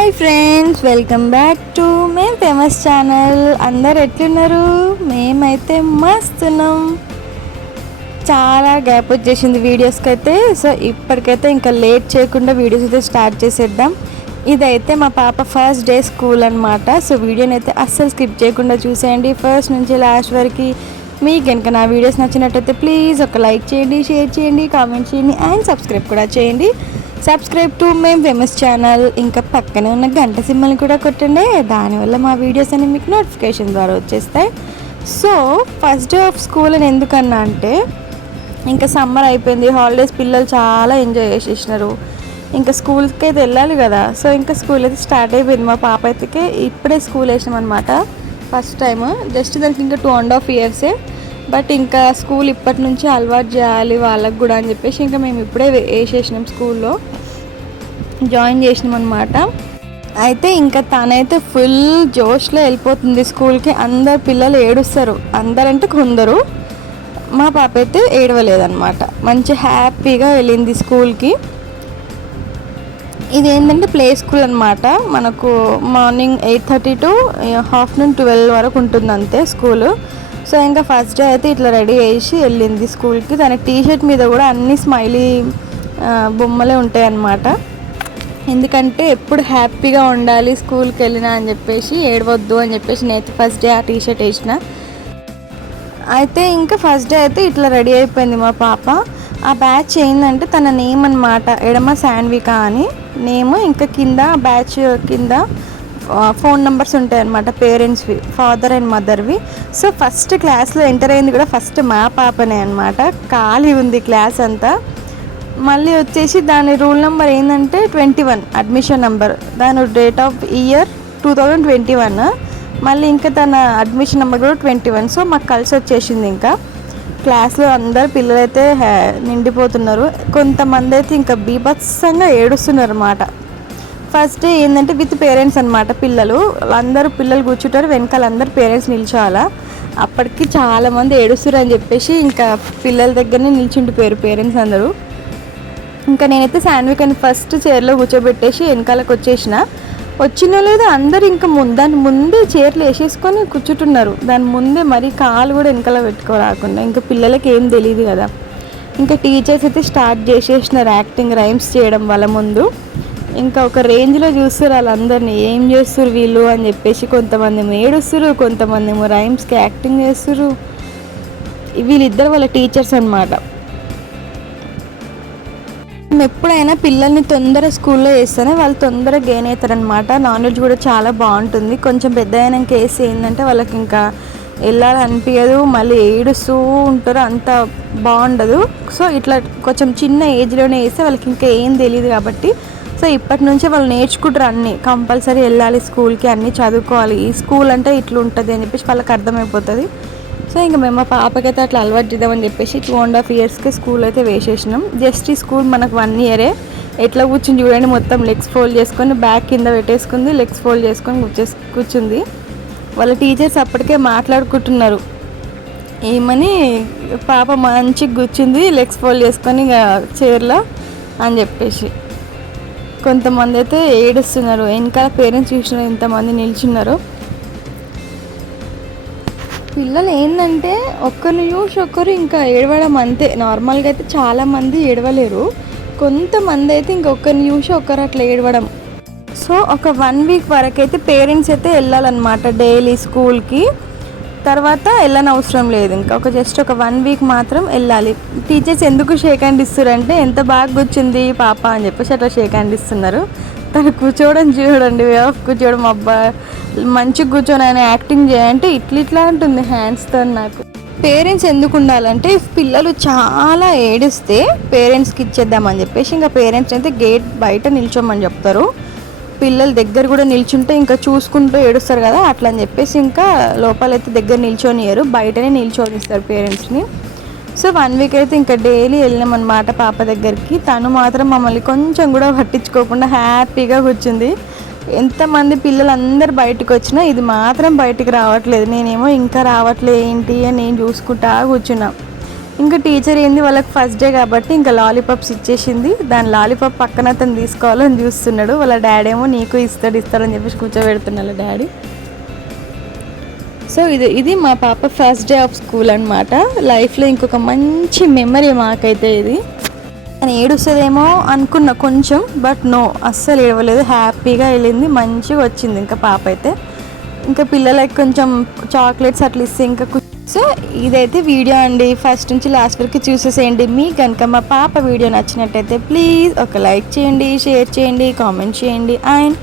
Hi friends, welcome back to మేం famous channel. అందరు ఎట్లున్నారు? మేమైతే మస్తున్నాం. చాలా గ్యాప్ వచ్చేసింది వీడియోస్కి అయితే. సో ఇప్పటికైతే ఇంకా లేట్ చేయకుండా వీడియోస్ అయితే స్టార్ట్ చేసేద్దాం. ఇదైతే మా పాప ఫస్ట్ డే స్కూల్ అనమాట. సో వీడియోని అయితే అస్సలు స్కిప్ చేయకుండా చూసేయండి ఫస్ట్ నుంచి లాస్ట్ వరకు. మీకు కనుక నా వీడియోస్ నచ్చినట్టయితే ప్లీజ్ ఒక లైక్ చేయండి, షేర్ చేయండి, కామెంట్ చేయండి అండ్ సబ్స్క్రైబ్ కూడా చేయండి. సబ్స్క్రైబ్ టు మేం ఫేమస్ ఛానల్. ఇంకా పక్కనే ఉన్న గంట సింబల్ని కూడా కొట్టండి. దానివల్ల మా వీడియోస్ అన్ని మీకు నోటిఫికేషన్ ద్వారా వచ్చేస్తాయి. So first day of school అని ఎందుకన్నా అంటే ఇంకా సమ్మర్ అయిపోయింది, హాలిడేస్, పిల్లలు చాలా ఎంజాయ్ చేసేసినారు. ఇంకా స్కూల్కి అయితే వెళ్ళాలి కదా. సో ఇంకా స్కూల్ అయితే స్టార్ట్ అయిపోయింది. మా పాప అయితే ఇప్పుడే స్కూల్ వేసినాం అనమాట, ఫస్ట్ టైం. జస్ట్ దానికి ఇంకా 2.5 years. బట్ ఇంకా స్కూల్ ఇప్పటి నుంచి అలవాటు చేయాలి వాళ్ళకు కూడా అని చెప్పేసి ఇంకా మేము ఇప్పుడే వేసేసినాం, స్కూల్లో జాయిన్ చేసినాం అనమాట. అయితే ఇంకా తనైతే ఫుల్ జోష్లో వెళ్ళిపోతుంది స్కూల్కి. అందరు పిల్లలు ఏడుస్తారు, అందరంటే కొందరు. మా పాప అయితే ఏడవలేదన్నమాట, మంచి హ్యాపీగా వెళ్ళింది స్కూల్కి. ఇది ఏంటంటే ప్లే స్కూల్ అనమాట. మనకు మార్నింగ్ 8:30 to ఆఫ్టర్నూన్ 12 వరకు ఉంటుంది అంతే స్కూలు. సో ఇంకా ఫస్ట్ డే అయితే ఇట్లా రెడీ చేసి వెళ్ళింది స్కూల్కి. తన టీషర్ట్ మీద కూడా అన్ని స్మైలీ బొమ్మలే ఉంటాయి అన్నమాట. ఎందుకంటే ఎప్పుడు హ్యాపీగా ఉండాలి స్కూల్కి వెళ్ళినా అని చెప్పేసి, ఏడవద్దు అని చెప్పేసి నేనైతే ఫస్ట్ డే ఆ టీషర్ట్ వేసిన. అయితే ఇంకా ఫస్ట్ డే అయితే ఇట్లా రెడీ అయిపోయింది మా పాప. ఆ బ్యాచ్ ఏంటంటే తన నేమ్ అనమాట, ఎడమ శాన్విక అని నేమ్. ఇంకా కింద బ్యాచ్ కింద ఫోన్ నెంబర్స్ ఉంటాయి అన్నమాట, పేరెంట్స్వి, ఫాదర్ అండ్ మదర్వి. సో ఫస్ట్ క్లాస్లో ఎంటర్ అయింది కూడా ఫస్ట్ మా పాపనే అనమాట. ఖాళీ ఉంది క్లాస్ అంతా. మళ్ళీ వచ్చేసి దాని రూల్ నెంబర్ ఏంటంటే 21 అడ్మిషన్ నెంబర్. దాని డేట్ ఆఫ్ ఇయర్ 2021. మళ్ళీ ఇంకా తన అడ్మిషన్ నెంబర్ కూడా 21. సో మాకు కలిసి వచ్చేసింది. ఇంకా క్లాస్లో అందరు పిల్లలైతే నిండిపోతున్నారు. కొంతమంది అయితే ఇంకా బీభత్సంగా ఏడుస్తున్నారు అన్నమాట. ఫస్ట్ డే ఏంటంటే విత్ పేరెంట్స్ అనమాట. పిల్లలు కూర్చుంటారు, వెనకాల అందరు పేరెంట్స్ నిల్చోవాలా. అప్పటికి చాలామంది ఏడుస్తారు అని చెప్పేసి ఇంకా పిల్లల దగ్గరనే నిల్చుండిపోయారు పేరెంట్స్ అందరూ. ఇంకా నేనైతే శాన్వికని ఫస్ట్ చైర్లో కూర్చోబెట్టేసి వెనకాలకు వచ్చిన లేదు అందరు ఇంకా దాని ముందే చైర్లు వేసేసుకొని కూర్చుంటున్నారు. దాని ముందే మరి కాలు కూడా వెనకాల పెట్టుకోరాకుండా. ఇంకా పిల్లలకి ఏం తెలియదు కదా. ఇంకా టీచర్స్ అయితే స్టార్ట్ చేసేసినారు యాక్టింగ్, రైమ్స్ చేయడం వాళ్ళ ముందు. ఇంకా ఒక రేంజ్లో చూస్తారు వాళ్ళందరినీ, ఏం చేస్తారు వీళ్ళు అని చెప్పేసి. కొంతమంది ఏడుస్తారు, కొంతమంది రైమ్స్కి యాక్టింగ్ చేస్తారు. వీళ్ళిద్దరు వాళ్ళ టీచర్స్ అనమాట. ఎప్పుడైనా పిల్లల్ని తొందర స్కూల్లో వేస్తేనే వాళ్ళు తొందరగా గెయిన్ అవుతారనమాట. నాలెడ్జ్ కూడా చాలా బాగుంటుంది. కొంచెం పెద్ద అయినాక వేసి ఏంటంటే వాళ్ళకి ఇంకా వెళ్ళాలనిపించదు, మళ్ళీ ఏడుస్తూ ఉంటారు, అంత బాగుండదు. సో ఇట్లా కొంచెం చిన్న ఏజ్లోనే వేస్తే వాళ్ళకి ఇంకా ఏం తెలియదు కాబట్టి, సో ఇప్పటి నుంచే వాళ్ళు నేర్చుకుంటారు అన్నీ. కంపల్సరీ వెళ్ళాలి స్కూల్కి, అన్నీ చదువుకోవాలి, ఈ స్కూల్ అంటే ఇట్లా ఉంటుంది అని చెప్పేసి వాళ్ళకి అర్థమైపోతుంది. సో ఇంకా మేము మా పాపకైతే అట్లా అలవాటు చేద్దామని చెప్పేసి 2.5 yearsకి స్కూల్ అయితే వేసేసినాం. జస్ట్ ఈ స్కూల్ మనకు 1 year. ఎట్లా కూర్చుని చూడండి, మొత్తం లెగ్స్ ఫోల్డ్ చేసుకొని బ్యాక్ కింద పెట్టేసుకుంది, లెగ్స్ ఫోల్డ్ చేసుకొని కూర్చుంది. వాళ్ళ టీచర్స్ అప్పటికే మాట్లాడుకుంటున్నారు, ఏమని పాప మంచిగా కూర్చుంది లెగ్స్ ఫోల్డ్ చేసుకొని చైర్లో అని చెప్పేసి. కొంతమంది అయితే ఏడుస్తున్నారు, వెనకాల పేరెంట్స్ చూసినారు ఎంతమంది నిల్చున్నారు. పిల్లలు ఏంటంటే ఒక్కరిని చూసి ఒక్కరు ఇంకా ఏడవడం అంతే. నార్మల్గా అయితే చాలామంది ఏడవలేరు, కొంతమంది అయితే ఇంకొకరిని చూసి ఒకరు అట్లా ఏడవడం. సో ఒక 1 week వరకు అయితే పేరెంట్స్ అయితే వెళ్ళాలన్నమాట డైలీ స్కూల్కి. తర్వాత వెళ్ళని అవసరం లేదు. ఇంకా జస్ట్ ఒక 1 week మాత్రం వెళ్ళాలి. టీచర్స్ ఎందుకు షేక్ హ్యాండ్ ఇస్తారంటే ఎంత బాగా కూర్చుంది పాప అని చెప్పేసి అట్లా షేక్ హ్యాండ్ ఇస్తున్నారు. తను కూర్చోవడం చూడండి, వే ఆఫ్ కూర్చోవడం, అబ్బా మంచిగా కూర్చొని ఆయన యాక్టింగ్ చేయాలంటే ఇట్లా ఉంటుంది హ్యాండ్స్తో. నాకు పేరెంట్స్ ఎందుకు ఉండాలంటే పిల్లలు చాలా ఏడిస్తే పేరెంట్స్కి ఇచ్చేద్దామని చెప్పేసి ఇంకా పేరెంట్స్ అయితే గేట్ బయట నిల్చోమని చెప్తారు. పిల్లలు దగ్గర కూడా నిల్చుంటే ఇంకా చూసుకుంటూ ఏడుస్తారు కదా, అట్లా అని చెప్పేసి ఇంకా లోపలైతే దగ్గర నిల్చొనియరు, బయటనే నిల్చొనిస్తారు పేరెంట్స్ని. సో 1 week అయితే ఇంకా డైలీ వెళ్ళినామన్నమాట పాప దగ్గరికి. తను మాత్రం మమ్మల్ని కొంచెం కూడా పట్టించుకోకుండా హ్యాపీగా కూర్చుంది. ఎంతమంది పిల్లలు అందరు బయటకు వచ్చినా ఇది మాత్రం బయటికి రావట్లేదు. నేనేమో ఇంకా రావట్లేదు ఏంటి అని నేను చూసుకుంటా కూర్చున్నా. ఇంకా టీచర్ ఏంది వాళ్ళకి ఫస్ట్ డే కాబట్టి ఇంకా లాలీపాప్స్ ఇచ్చేసింది. దాని లాలీపాప్ పక్కన అతను తీసుకోవాలని చూస్తున్నాడు. వాళ్ళ డాడీ ఏమో నీకు ఇస్తాడని చెప్పేసి కూర్చోబెడుతున్నాడు డాడీ. సో ఇది మా పాప ఫస్ట్ డే ఆఫ్ స్కూల్ అనమాట. లైఫ్లో ఇంకొక మంచి మెమరీ మాకైతే ఇది. నేను ఏడుస్తుందేమో అనుకున్నా కొంచెం, బట్ నో, అస్సలు ఏడవలేదు. హ్యాపీగా వెళ్ళింది, మంచిగా వచ్చింది. ఇంకా పాప అయితే ఇంకా పిల్లలకి కొంచెం చాక్లెట్స్ అట్లా ఇస్తే ఇంకా. సో ఇదైతే వీడియో అండి, ఫస్ట్ నుంచి లాస్ట్ వరకు చూసేసేయండి. మీకు కనుక మా పాప వీడియో నచ్చినట్టయితే ప్లీజ్ ఒక లైక్ చేయండి, షేర్ చేయండి, కామెంట్ చేయండి అండ్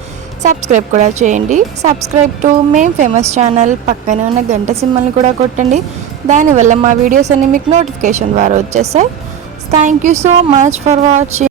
సబ్స్క్రైబ్ కూడా చేయండి. Subscribe to ma'am famous channel. పక్కనే ఉన్న గంట సింబల్ని కూడా కొట్టండి. దానివల్ల మా వీడియోస్ అన్ని మీకు నోటిఫికేషన్ ద్వారా వచ్చేస్తాయి. Thank you so much for watching.